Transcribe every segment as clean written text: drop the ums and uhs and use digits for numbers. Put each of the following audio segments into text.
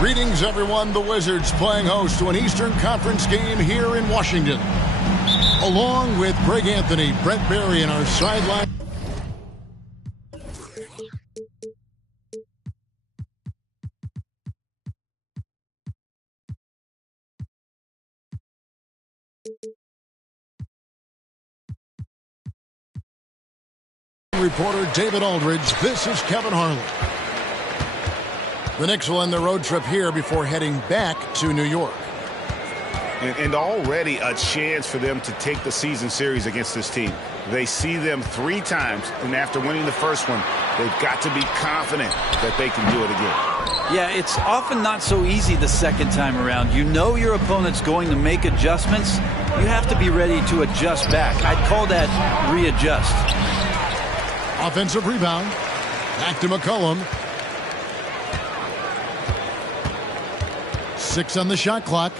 Greetings, everyone. The Wizards playing host to an Eastern Conference game here in Washington. Along with Greg Anthony, Brent Barry, and our sideline. Reporter David Aldridge. This is Kevin Harlan. The Knicks will end their road trip here before heading back to New York. And already a chance for them to take the season series against this team. They see them 3 times, and after winning the first one, they've got to be confident that they can do it again. Yeah, it's often not so easy the second time around. You know your opponent's going to make adjustments. You have to be ready to adjust back. I'd call that readjust. Offensive rebound. Back to McCollum. 6 on the shot clock.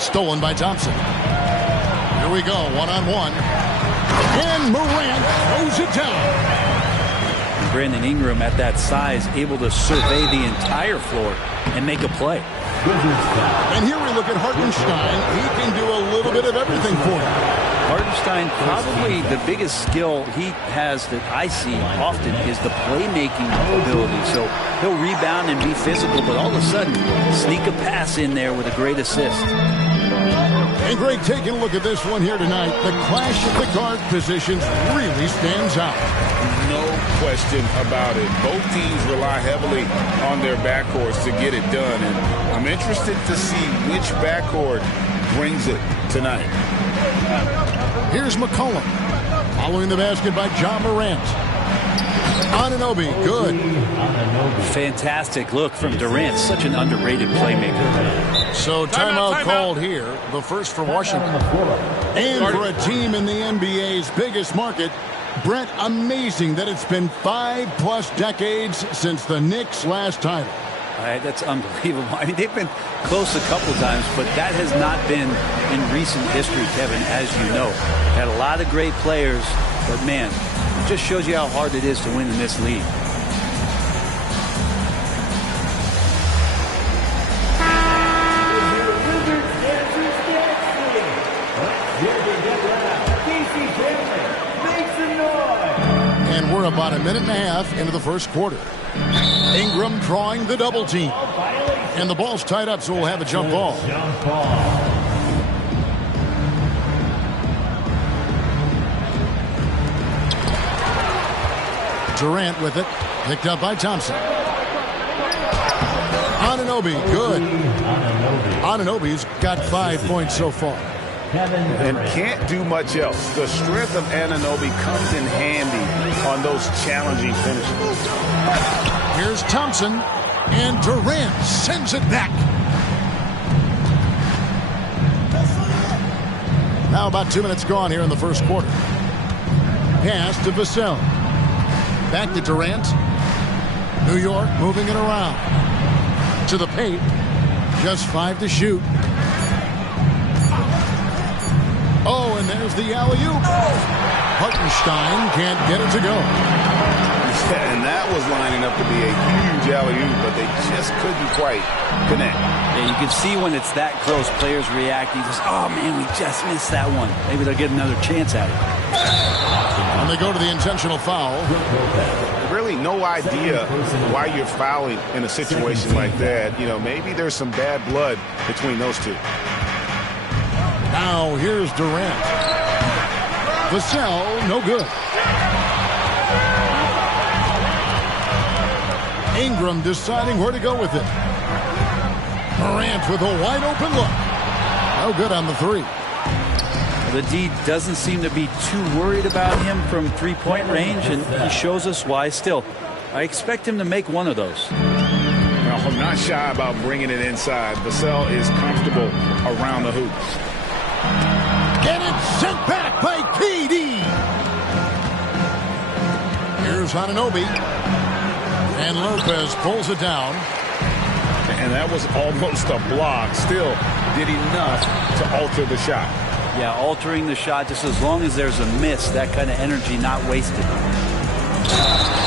Stolen by Thompson. Here we go, one-on-one. And Morant throws it down. Brandon Ingram at that size, able to survey the entire floor and make a play. And here we look at Hartenstein. He can do a little bit of everything for him. Hartenstein, probably the biggest skill he has that I see often is the playmaking ability. So he'll rebound and be physical, but all of a sudden sneak a pass in there with a great assist. And Greg, taking a look at this one here tonight, the clash of the guard positions really stands out. No question about it. Both teams rely heavily on their backcourts to get it done, and I'm interested to see which backcourt brings it tonight. Here's McCollum. Following the basket by John Morant. Anunoby, good. Fantastic look from Durant. Such an underrated playmaker. So timeout called here. The first for Washington. And for a team in the NBA's biggest market, Brent, amazing that it's been 5+ decades since the Knicks' last title. That's unbelievable. I mean, they've been close a couple times, but that has not been in recent history, Kevin, as you know. Had a lot of great players, but man, it just shows you how hard it is to win in this league. And we're about a minute and a half into the first quarter. Ingram drawing the double team. And the ball's tied up, so we'll have a jump ball. Durant with it. Picked up by Thompson. Anunoby, good. Anunoby's got 5 points so far. And can't do much else. The strength of Anunoby comes in handy on those challenging finishes. Here's Thompson, and Durant sends it back. Now about 2 minutes gone here in the first quarter. Pass to Vassell. Back to Durant. New York moving it around. To the paint. Just 5 to shoot. Oh, and there's the alley-oop. Hartenstein can't get it to go. And that was lining up to be a huge alley-oop, but they just couldn't quite connect. Yeah, you can see when it's that close, players reacting. Just, oh, man, we just missed that one. Maybe they'll get another chance at it. And they go to the intentional foul. Really no idea why you're fouling in a situation like that. You know, maybe there's some bad blood between those two. Now here's Durant. Vassell, no good. Ingram deciding where to go with it. Durant with a wide open look. No good on the 3. The D doesn't seem to be too worried about him from three-point range, and he shows us why still. I expect him to make one of those. Well, I'm not shy about bringing it inside. Vassell is comfortable around the hoop. And it's sent back by KD. Here's Anunoby. And Lopez pulls it down. And that was almost a block. Still did enough to alter the shot. Yeah, altering the shot just as long as there's a miss, that kind of energy not wasted.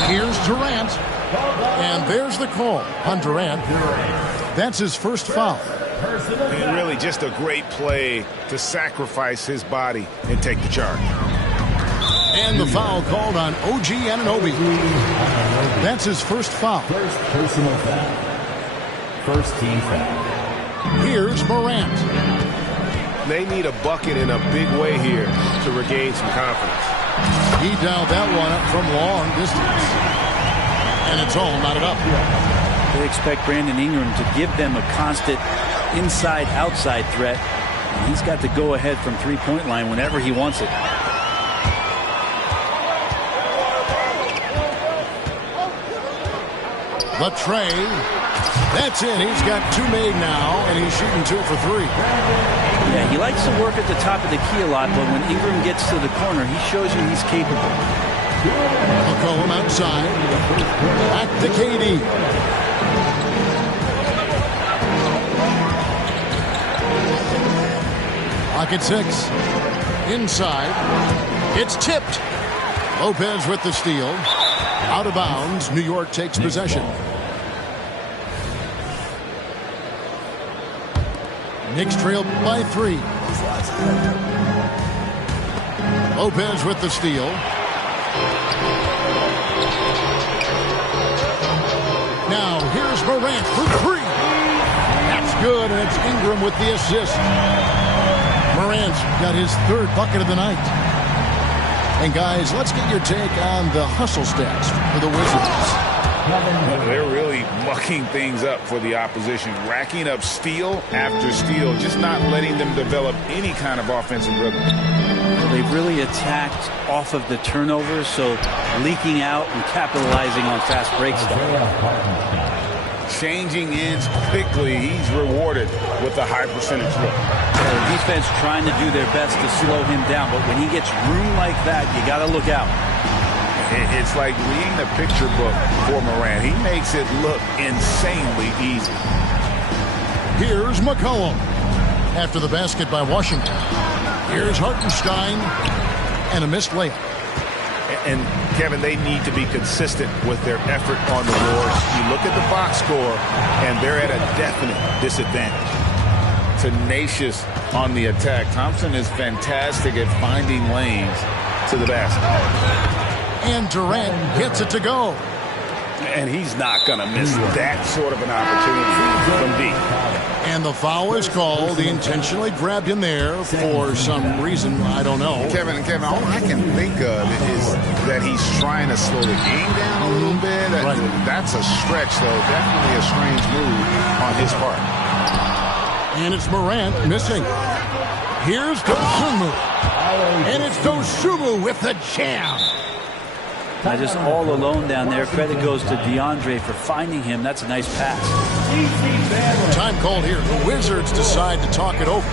Here's Durant. And there's the call on Durant. That's his first foul. And really just a great play to sacrifice his body and take the charge. And the foul called on OG Anunoby. That's his first foul. First personal foul. First team foul. Here's Morant. They need a bucket in a big way here to regain some confidence. He dialed that one up from long distance. And it's all knotted up. They expect Brandon Ingram to give them a constant inside-outside threat. And he's got to go ahead from three-point line whenever he wants it. The tray. That's it. He's got two made now, and he's shooting 2 for 3. Yeah, he likes to work at the top of the key a lot, but when Ingram gets to the corner, he shows you he's capable. McCollum outside. Back to KD. Pocket 6. Inside. It's tipped. Lopez with the steal. Out of bounds. New York takes possession. Knicks trail by 3. Lopez with the steal. Now here's Morant for 3. That's good, and it's Ingram with the assist. Morant's got his 3rd bucket of the night. And guys, let's get your take on the hustle stats for the Wizards. They're really mucking things up for the opposition, racking up steal after steal, just not letting them develop any kind of offensive rhythm. Well, they've really attacked off of the turnovers, so leaking out and capitalizing on fast break stuff. Changing ends quickly, he's rewarded with a high percentage look. The defense trying to do their best to slow him down, but when he gets room like that, you got to look out. It's like reading a picture book for Morant. He makes it look insanely easy. Here's McCollum. After the basket by Washington. Here's Hartenstein. And a missed layup. And, Kevin, they need to be consistent with their effort on the boards. You look at the box score, and they're at a definite disadvantage. Tenacious on the attack. Thompson is fantastic at finding lanes to the basket. And Durant gets it to go. And he's not going to miss that sort of an opportunity from deep. And the foul is called. He intentionally grabbed him there for some reason. I don't know. Kevin, all I can think of is that he's trying to slow the game down a little bit. Right. That's a stretch, though. Definitely a strange move on his part. And it's Morant missing. Here's Dosunmu. And it's Dosunmu with the jam. Now just all alone down there. Credit goes to DeAndre for finding him. That's a nice pass. Time called here. The Wizards decide to talk it over.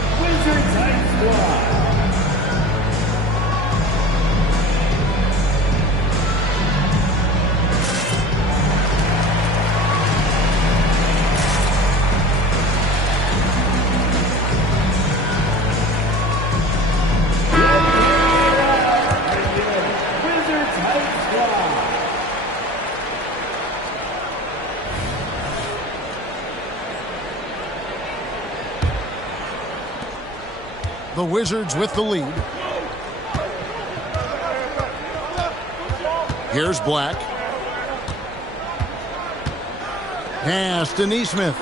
The Wizards with the lead. Here's Black. Pass to Nesmith.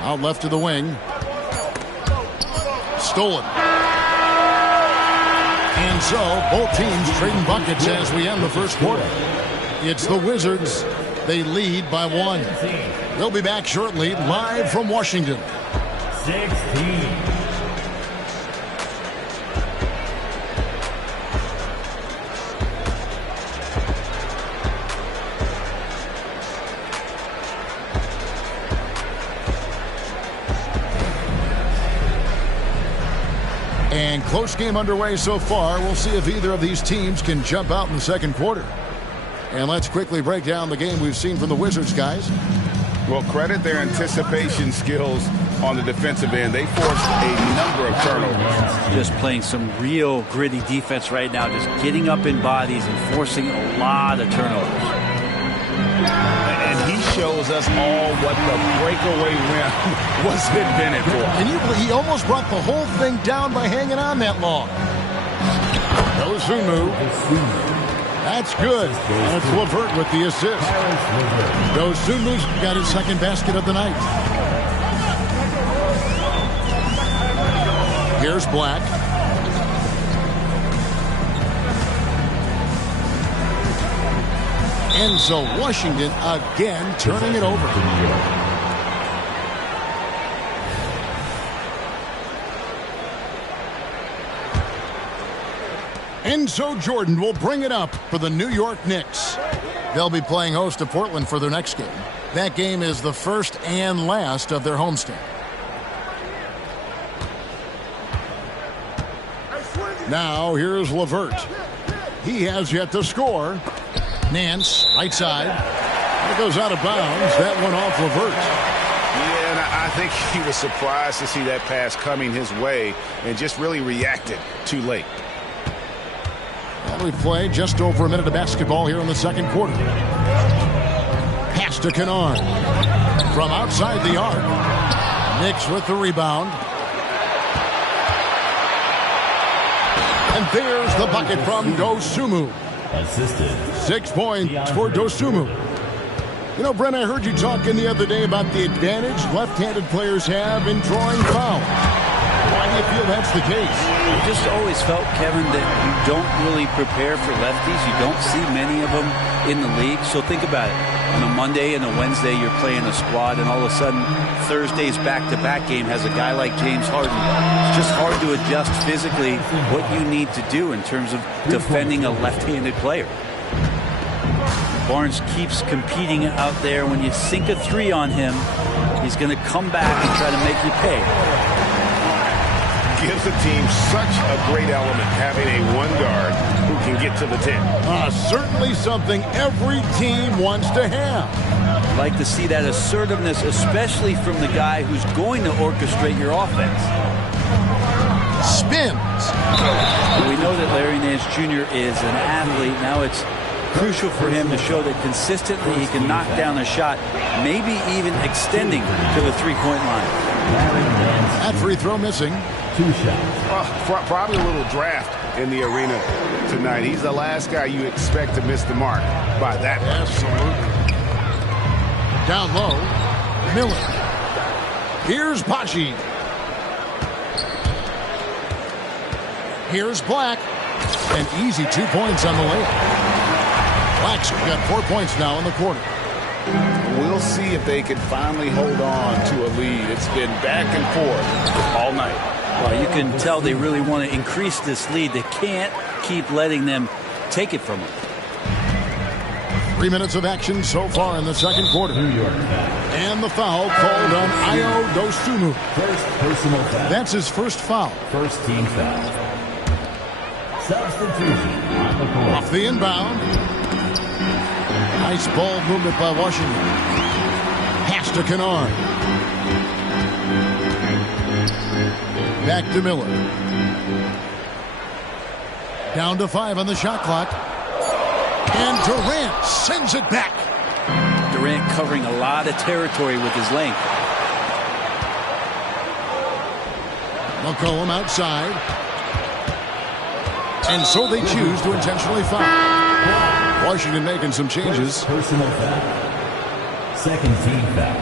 Out left to the wing. Stolen. And so, both teams trading buckets as we end the first quarter. It's the Wizards. They lead by 1. They'll be back shortly, live from Washington. 16. And close game underway so far. We'll see if either of these teams can jump out in the second quarter. And let's quickly break down the game we've seen from the Wizards, guys. Well, credit their anticipation skills on the defensive end. They forced a number of turnovers. Just playing some real gritty defense right now. Just getting up in bodies and forcing a lot of turnovers. And he shows us all what the breakaway rim was invented for. And he almost brought the whole thing down by hanging on that long. Dosunmu. That's good. And it's LeVert with the assist. Dosunmu's got his second basket of the night. Here's Black. And so Washington again turning it over. Enzo Jordan will bring it up for the New York Knicks. They'll be playing host to Portland for their next game. That game is the first and last of their homestand. Now here's LeVert. He has yet to score. Nance, right side. It goes out of bounds. That one off LeVert. Yeah, and I think he was surprised to see that pass coming his way and just really reacted too late. And we play just over a minute of basketball here in the second quarter. Pass to Kennard. From outside the arc. Knicks with the rebound. And there's the bucket from Dosunmu. Assisted. 6 points for Dosunmu. You know, Brent, I heard you talking the other day about the advantage left-handed players have in drawing fouls. Why do you feel that's the case? I just always felt, Kevin, that you don't really prepare for lefties. You don't see many of them in the league. So think about it. On a Monday and a Wednesday, you're playing a squad, and all of a sudden, Thursday's back-to-back game has a guy like James Harden. It's just hard to adjust physically what you need to do in terms of defending a left-handed player. Barnes keeps competing out there. When you sink a three on him, he's going to come back and try to make you pay. Gives the team such a great element having a one guard who can get to the 10. Certainly something every team wants to have. I'd like to see that assertiveness, especially from the guy who's going to orchestrate your offense. Spins. We know that Larry Nance Jr. is an athlete. Now it's crucial for him to show that consistently he can knock down a shot, maybe even extending to the three-point line. That free throw missing. 2 shots. Probably a little draft in the arena tonight. He's the last guy you expect to miss the mark by that much. Absolutely. Down low, Miller. Here's Pachi. Here's Black. An easy 2 points on the layup. Black's got 4 points now in the quarter. We'll see if they can finally hold on to a lead. It's been back and forth all night. Well, you can tell they really want to increase this lead. They can't keep letting them take it from them. 3 minutes of action so far in the second quarter. New York. And the foul called on Ayo Dosunmu. First personal foul. That's his first foul. First team foul. Substitution on the court. Off the inbound. Nice ball movement by Washington. Pass to Kennard. Back to Miller. Down to 5 on the shot clock. And Durant sends it back. Durant covering a lot of territory with his length. McCollum outside. And so they choose to intentionally foul. Washington making some changes. Personal foul. Second team foul.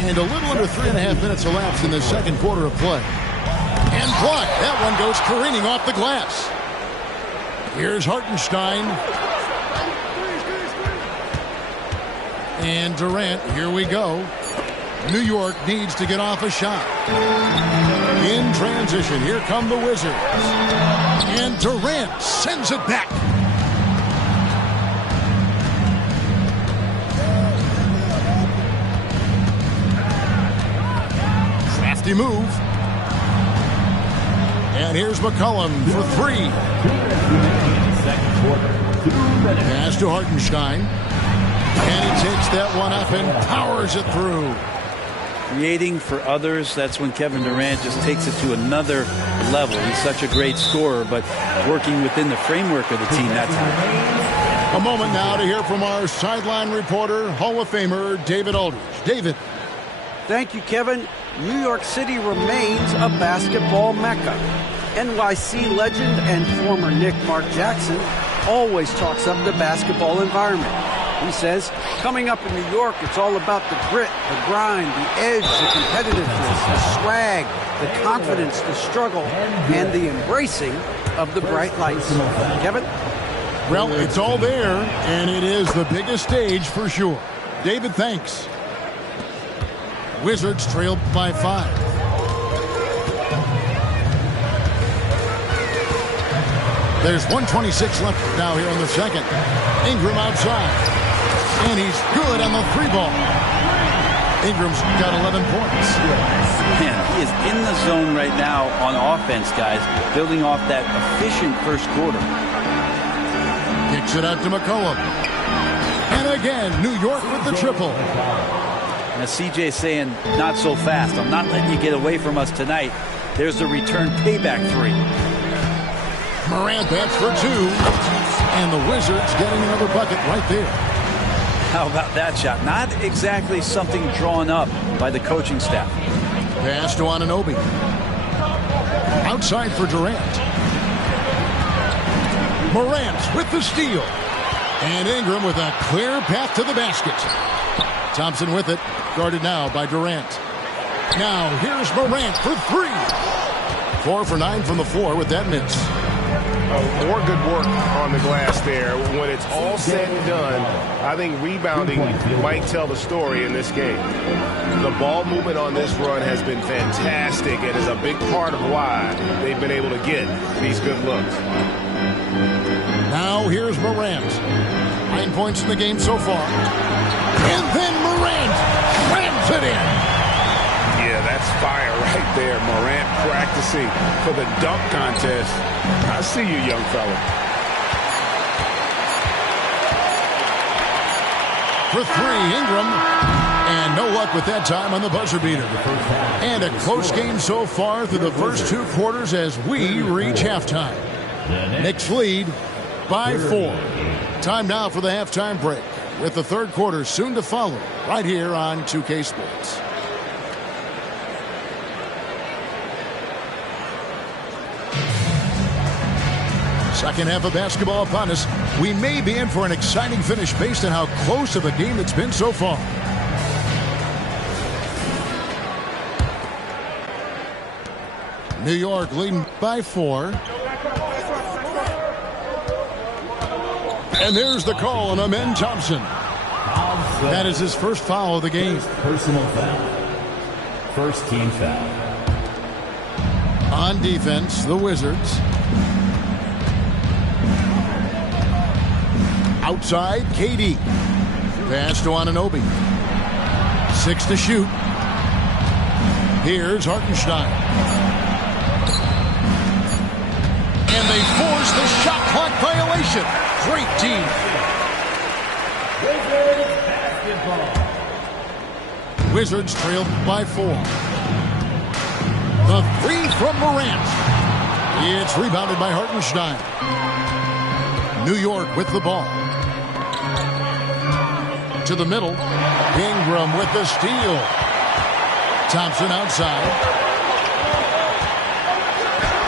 And a little under 3.5 minutes elapsed in the second quarter of play. And blocked. That one goes careening off the glass. Here's Hartenstein. And Durant, here we go. New York needs to get off a shot. In transition, here come the Wizards. And Durant sends it back. Crafty move. And here's McCollum for 3. Second quarter. 2 minutes. Pass to Hartenstein. And he takes that one up and powers it through. Creating for others, that's when Kevin Durant just takes it to another level. He's such a great scorer, but working within the framework of the team, that's how. A moment now to hear from our sideline reporter, Hall of Famer David Aldridge. David. Thank you, Kevin. New York City remains a basketball mecca. NYC legend and former Knick Mark Jackson always talks up the basketball environment. He says, coming up in New York, it's all about the grit, the grind, the edge, the competitiveness, the swag, the confidence, the struggle, and the embracing of the bright lights. Kevin? Well, it's all there, and it is the biggest stage for sure. David, thanks. Wizards trail by 5. There's 1:26 left now here in the second. Ingram outside. And he's good on the 3-ball. Ingram's got 11 points. Man, he is in the zone right now on offense, guys, building off that efficient first quarter. Kicks it out to McCollum. And again, New York with the triple. Now CJ's saying, not so fast. I'm not letting you get away from us tonight. There's the return payback 3. Morant bats for 2. And the Wizards getting another bucket right there. How about that shot? Not exactly something drawn up by the coaching staff. Pass to Anunoby. Outside for Durant. Morant with the steal. And Ingram with a clear path to the basket. Thompson with it. Guarded now by Durant. Now here's Morant for 3. 4 for 9 from the floor with that miss. More good work on the glass there. When it's all said and done, I think rebounding might tell the story in this game. The ball movement on this run has been fantastic and is a big part of why they've been able to get these good looks. Now here's Morant. 9 points in the game so far. And then Morant rams it in. Yeah, that's fire right there. Morant practicing for the dunk contest. I see you, young fella. For 3, Ingram. And no luck with that time on the buzzer beater. And a close game so far through the first 2 quarters as we reach halftime. Knicks lead by 4. Time now for the halftime break, with the third quarter soon to follow right here on 2K Sports. Second half of basketball upon us. We may be in for an exciting finish based on how close of a game it's been so far. New York leading by 4. And there's the call on Amen Thompson. That is his first foul of the game. Personal foul. First team foul. On defense, the Wizards. Outside, KD. Pass to Anunoby. 6 to shoot. Here's Hartenstein. And they force the shot clock violation. Great team. Wizards trailed by 4. The 3 from Morant. It's rebounded by Hartenstein. New York with the ball. To the middle. Ingram with the steal. Thompson outside.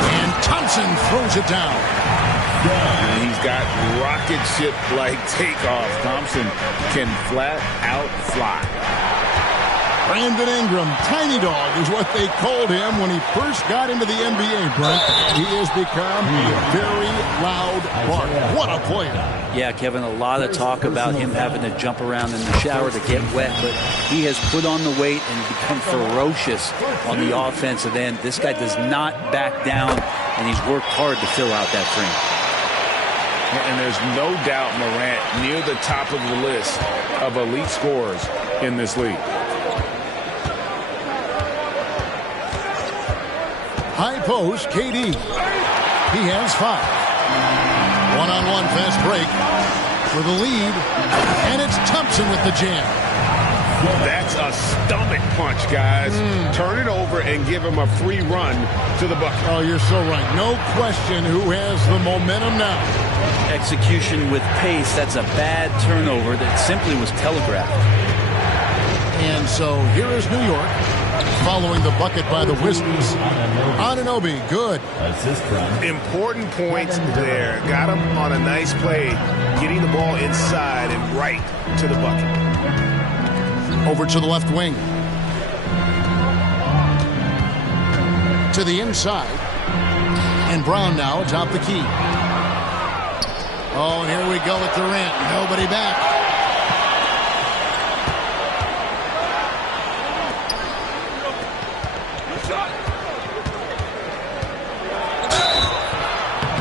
And Thompson throws it down. And he's got rocket ship-like takeoff. Thompson can flat out fly. Brandon Ingram, tiny dog is what they called him when he first got into the NBA, Brent. He has become a very loud bark. What a player. Yeah, Kevin, a lot of talk about him having to jump around in the shower to get wet, but he has put on the weight and become ferocious on the offensive end. This guy does not back down, and he's worked hard to fill out that frame. And there's no doubt Morant near the top of the list of elite scorers in this league. High post, KD. He has 5. One-on-one fast break for the lead. And it's Thompson with the jam. That's a stomach punch, guys. Turn it over and give him a free run to the bucket. Oh, you're so right. No question who has the momentum now. Execution with pace, that's a bad turnover that simply was telegraphed. And so here is New York following the bucket by the Wizards. Anunoby, good. Assist run. Important points there. Got him on a nice play, getting the ball inside and right to the bucket. Over to the left wing. To the inside. And Brown now atop the key. Oh, and here we go with Durant. Nobody back.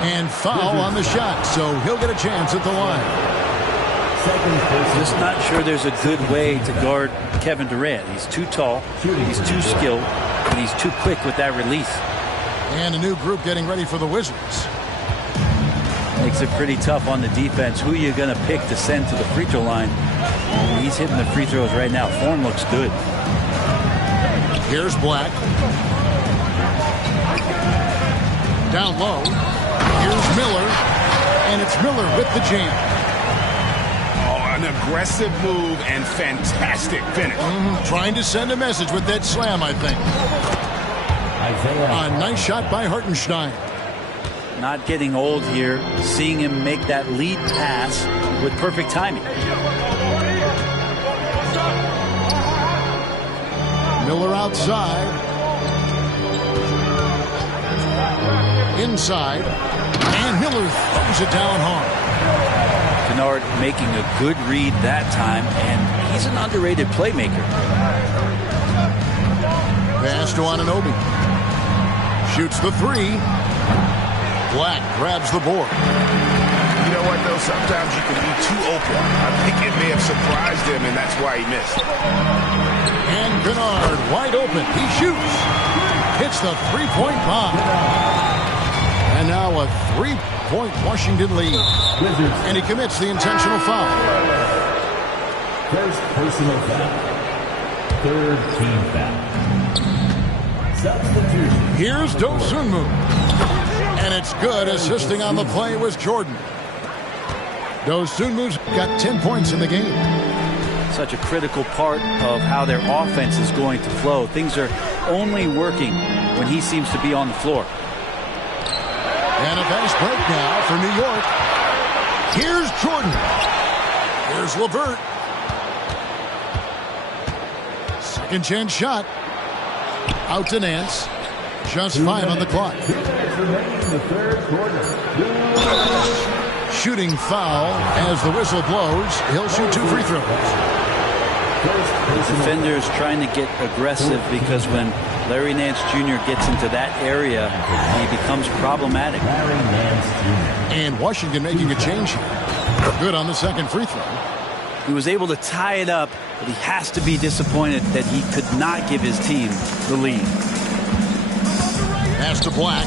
And foul on the shot, so he'll get a chance at the line. Just not sure there's a good way to guard Kevin Durant. He's too tall, he's too skilled, and he's too quick with that release. And a new group getting ready for the Wizards. Makes it pretty tough on the defense. Who you going to pick to send to the free throw line? He's hitting the free throws right now. Form looks good. Here's Black. Down low. Here's Miller. And it's Miller with the jam. Oh, an aggressive move and fantastic finish. Trying to send a message with that slam, I think. A nice shot by Hartenstein. Not getting old here. Seeing him make that lead pass with perfect timing. Miller outside. Inside. And Miller throws it down hard. Kennard making a good read that time, and he's an underrated playmaker. Pass to Anunoby. Shoots the three. Black grabs the board. You know what, though? Sometimes you can be too open. I think it may have surprised him, and that's why he missed. And Kennard wide open. He shoots. Hits the three-point bomb. And now a three-point Washington lead. And he commits the intentional foul. First personal foul. Third team foul. Substitution. Here's Dosunmu. And it's good. Assisting on the play was Jordan. Dosunmu's got 10 points in the game. Such a critical part of how their offense is going to flow. Things are only working when he seems to be on the floor. And a fast break now for New York. Here's Jordan. Here's LeVert. Second chance shot. Out to Nance. Just 5 on the clock. Shooting foul as the whistle blows. He'll shoot 2 free throws. Defenders trying to get aggressive because when Larry Nance Jr. gets into that area, he becomes problematic. And Washington making a change here. Good on the second free throw. He was able to tie it up, but he has to be disappointed that he could not give his team the lead. Pass to Black.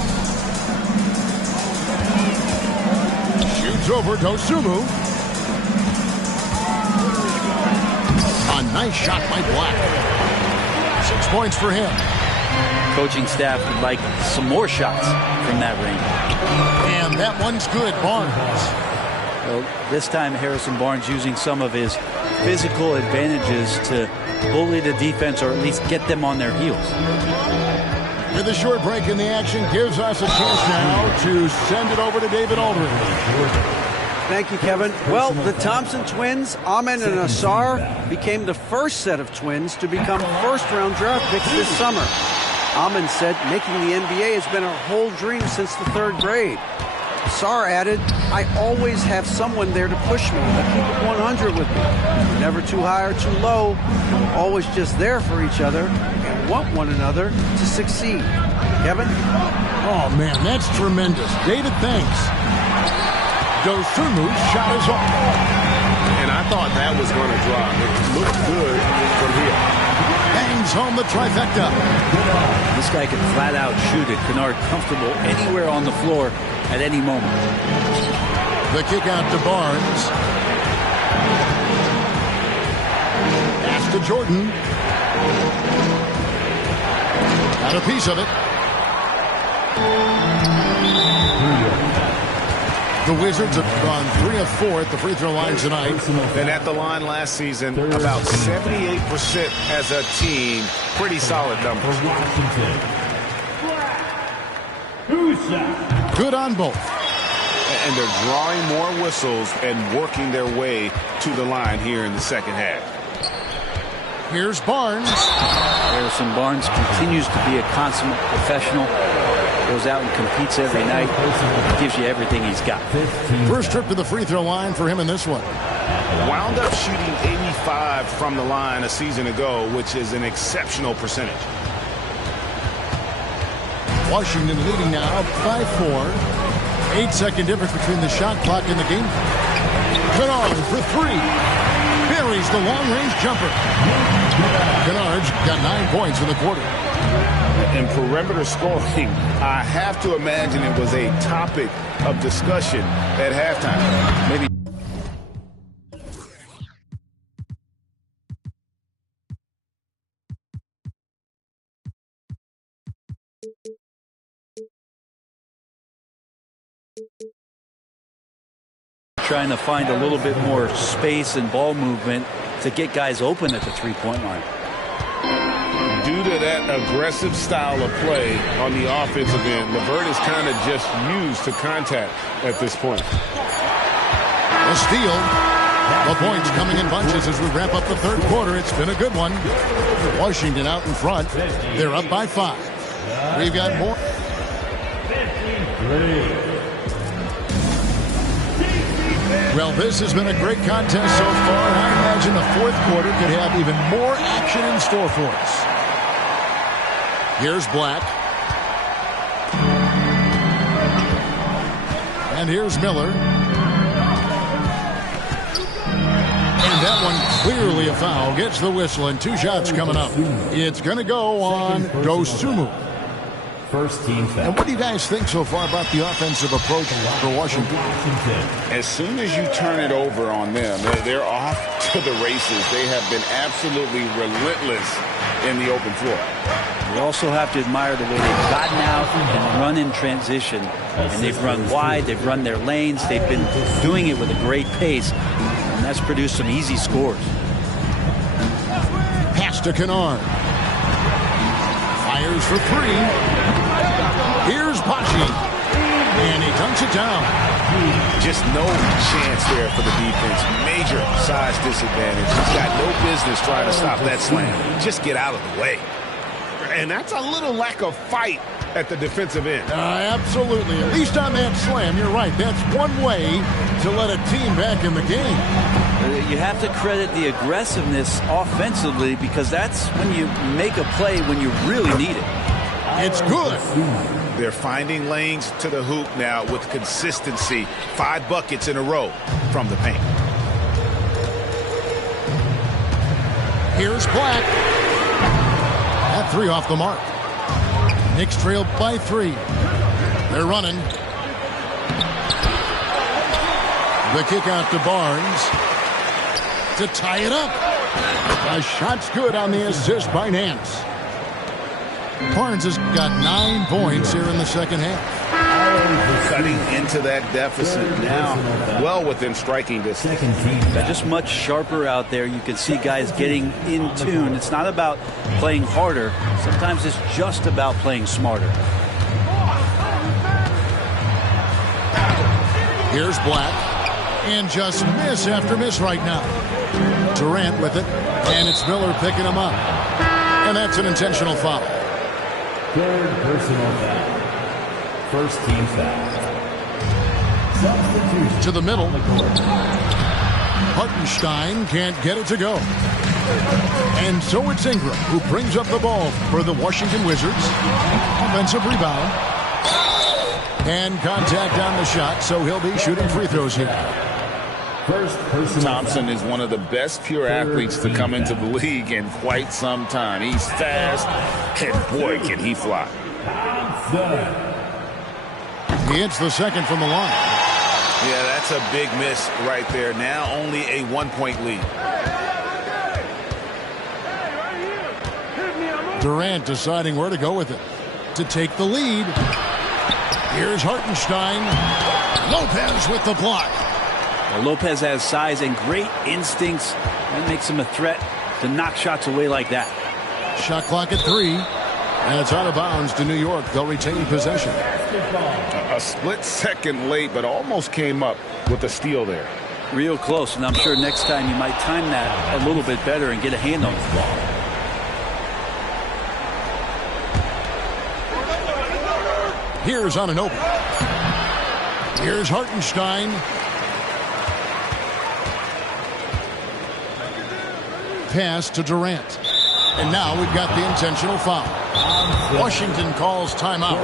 Shoots over Dosunmu. A nice shot by Black. 6 points for him. Coaching staff would like some more shots from that range. And that one's good, Barnes. Well, this time Harrison Barnes using some of his physical advantages to bully the defense or at least get them on their heels. With a short break in the action gives us a chance now to send it over to David Aldridge. Thank you, Kevin. Well, the Thompson twins, Amen and Asar, became the first set of twins to become first-round draft picks this summer. Amen said making the NBA has been a whole dream since the 3rd grade. Asar added, I always have someone there to push me, to keep it 100 with me. We're never too high or too low. We're always just there for each other and want one another to succeed. Kevin? Oh, man, that's tremendous. David, thanks. Dosunmu's shot is off. And I thought that was going to drop. It looked good from here. Bangs home the trifecta. This guy can flat out shoot it. Kennard comfortable anywhere on the floor at any moment. The kick out to Barnes. Pass to Jordan. Got a piece of it. The Wizards have gone 3 of 4 at the free throw line tonight. And at the line last season, about 78% as a team. Pretty solid numbers. Good on both. And they're drawing more whistles and working their way to the line here in the second half. Here's Barnes. Harrison Barnes continues to be a consummate professional. Goes out and competes every night. Gives you everything he's got. First trip to the free throw line for him in this one. Wound up shooting 85 from the line a season ago, which is an exceptional percentage. Washington leading now by 4. 8-second difference between the shot clock and the game. Kennard for 3. Buries the long-range jumper. Kennard's got 9 points in the quarter. In perimeter scoring, I have to imagine it was a topic of discussion at halftime. Maybe. Trying to find a little bit more space and ball movement to get guys open at the three-point line. Due to that aggressive style of play on the offensive end, LeVert is kind of just used to contact at this point. A steal. The points coming in bunches as we wrap up the third quarter. It's been a good one. Washington out in front. They're up by 5. We've got more. Well, this has been a great contest so far, and I imagine the fourth quarter could have even more action in store for us. Here's Black. And here's Miller. And that one clearly a foul. Gets the whistle, and 2 shots coming up. It's going to go on Dosunmu. First team foul. And what do you guys think so far about the offensive approach for Washington? As soon as you turn it over on them, they're off to the races. They have been absolutely relentless in the open floor. We also have to admire the way they've gotten out and run in transition. And they've run wide, they've run their lanes, they've been doing it with a great pace. And that's produced some easy scores. Pass to Kennard. Fires for 3. Here's Pachi. And he dunks it down. Just no chance there for the defense. Major size disadvantage. He's got no business trying to stop that slam. Just get out of the way. And that's a little lack of fight at the defensive end. Absolutely. At least on that slam, you're right. That's one way to let a team back in the game. You have to credit the aggressiveness offensively because that's when you make a play when you really need it. It's good. They're finding lanes to the hoop now with consistency. 5 buckets in a row from the paint. Here's Black. That 3 off the mark. Knicks trail by 3. They're running. The kick out to Barnes to tie it up. A shot's good on the assist by Nance. Barnes has got 9 points here in the second half. Cutting into that deficit now, well within striking distance. They're just much sharper out there. You can see guys getting in tune. It's not about playing harder. Sometimes it's just about playing smarter. Here's Black. And just miss after miss right now. Durant with it. And it's Miller picking him up. And that's an intentional foul. Third personal foul. First team foul. Substitution. To the middle. Hartenstein can't get it to go. And so it's Ingram who brings up the ball for the Washington Wizards. Offensive rebound. And contact on the shot, so he'll be shooting free throws here. Thompson is one of the best pure athletes to come into the league in quite some time. He's fast, and boy, can he fly. He hits the second from the line. Yeah, that's a big miss right there. Now only a 1-point lead. Durant deciding where to go with it. To take the lead. Here's Hartenstein. Lopez with the block. Well, Lopez has size and great instincts. That makes him a threat to knock shots away like that. Shot clock at 3. And it's out of bounds to New York. They'll retain possession. A split second late, but almost came up with a steal there. Real close, and I'm sure next time you might time that a little bit better and get a hand on the ball. Here's Anunoby. Here's Hartenstein. Pass to Durant. And now we've got the intentional foul. Washington calls timeout.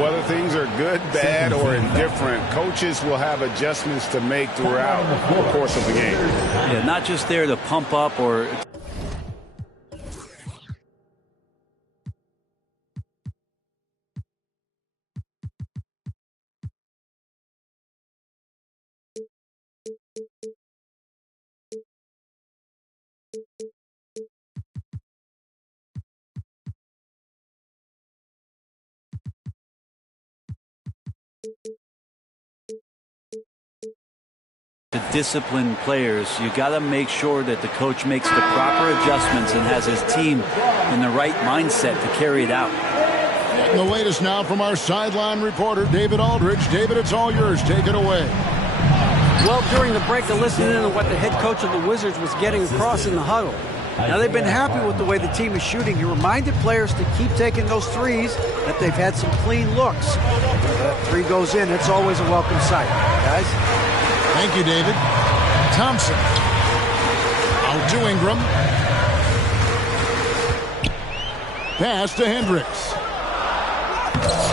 Whether things are good, bad, or indifferent, coaches will have adjustments to make throughout the course of the game. Yeah, not just there to pump up or... to discipline players. You got to make sure that the coach makes the proper adjustments and has his team in the right mindset to carry it out. And the latest now from our sideline reporter, David Aldridge. David, it's all yours. Take it away. Well, during the break, I listened in on what the head coach of the Wizards was getting across in the huddle. Now, they've been happy with the way the team is shooting. He reminded players to keep taking those threes, that they've had some clean looks. That three goes in, it's always a welcome sight. Guys? Thank you, David. Thompson. Out to Ingram. Pass to Hendricks.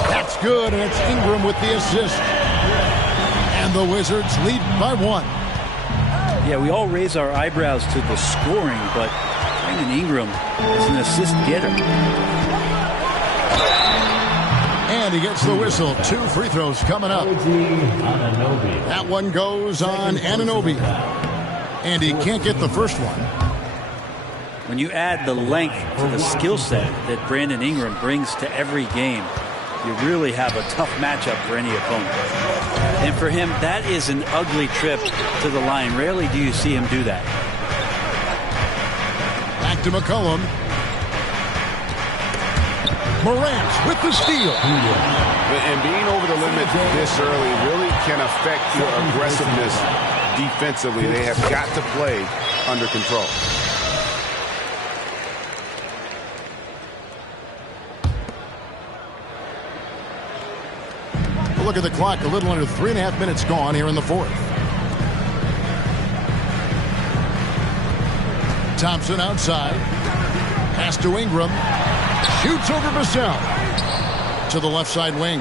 That's good, and it's Ingram with the assist. And the Wizards lead by 1. Yeah, we all raise our eyebrows to the scoring, but Brandon Ingram is an assist getter. And he gets the whistle. 2 free throws coming up. That one goes on Anunoby. And he can't get the first one. When you add the length to the skill set that Brandon Ingram brings to every game, you really have a tough matchup for any opponent. And for him, that is an ugly trip to the line. Rarely do you see him do that. Back to McCollum. Morant with the steal. And being over the limit this early really can affect your aggressiveness defensively. They have got to play under control. Look at the clock. A little under 3.5 minutes gone here in the 4th. Thompson outside. Pass to Ingram. Shoots over Vassell. To the left side wing.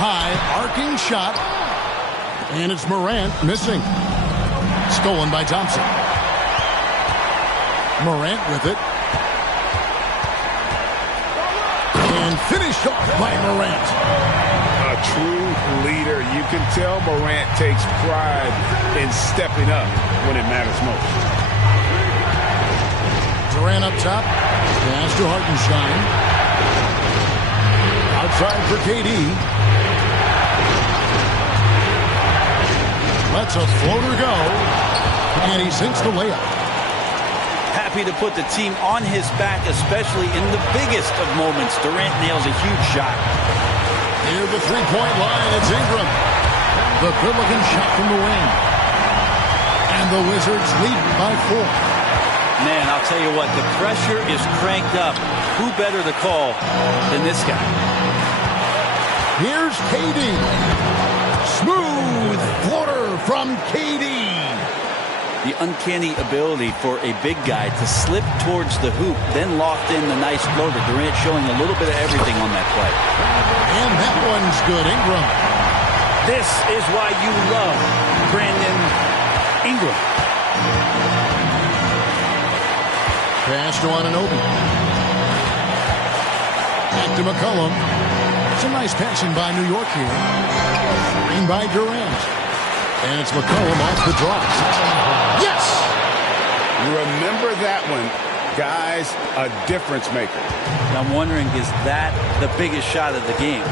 High arcing shot. And it's Morant missing. Stolen by Thompson. Morant with it. And finished off by Morant. A true leader. You can tell Morant takes pride in stepping up when it matters most. Durant up top. Pass to Hartenstein. Outside for KD. Lets a floater go. And he sinks the layup. Happy to put the team on his back, especially in the biggest of moments. Durant nails a huge shot. Near the three-point line, it's Ingram. The good-looking shot from the wing. And the Wizards lead by 4. Man, I'll tell you what, the pressure is cranked up. Who better to call than this guy? Here's KD. Smooth floater from KD. The uncanny ability for a big guy to slip towards the hoop, then loft in the nice floater. Durant showing a little bit of everything on that play. And that one's good. Ingram. This is why you love Brandon Ingram. Pass to Anunoby. Back to McCollum. Some nice passing by New York here. Screen by Durant. And it's McCollum off the draw. Yes! Remember that one. Guy's a difference maker. I'm wondering, is that the biggest shot of the game?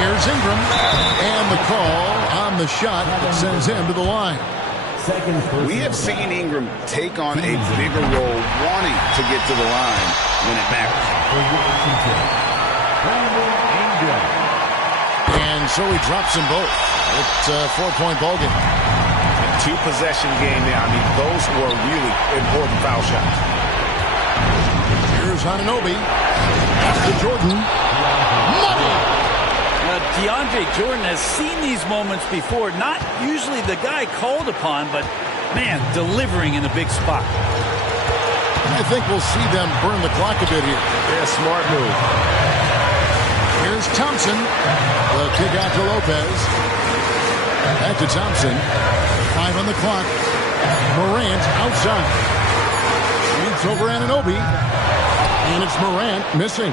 Here's Ingram, and the call on the shot that sends him to the line. We have seen Ingram take on a bigger role, wanting to get to the line when it matters. And so he drops them both. It's a 4-point ball game. Two-possession game now. I mean, those were really important foul shots. Here's Anunoby. Pass to Jordan. Money! DeAndre Jordan has seen these moments before. Not usually the guy called upon, but, man, delivering in a big spot. I think we'll see them burn the clock a bit here. Yeah, smart move. Here's Thompson. The kick out to Lopez. Back to Thompson. 5 on the clock. Morant outside. Leads over Anunoby. And it's Morant missing.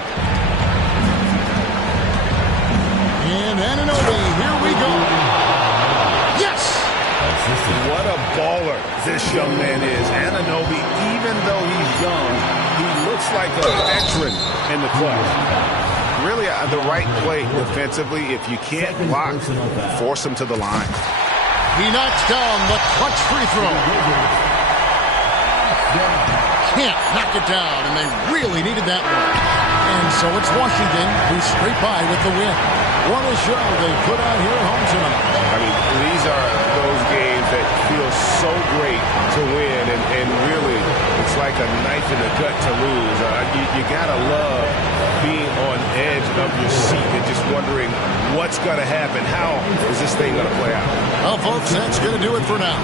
And Anunoby, here we go. Yes! What a baller this young man is. Anunoby, even though he's young, he looks like a veteran in the clutch. Really the right play defensively. If you can't block, force him to the line. He knocks down the clutch free throw. Can't knock it down, and they really needed that one. And so it's Washington who scrape by with the win. What a show they put on here at home tonight. I mean, these are those games that feel so great to win, and really, it's like a knife in the gut to lose. You gotta love being on edge of your seat and just wondering what's gonna happen. How is this thing gonna play out? Well, folks, that's gonna do it for now.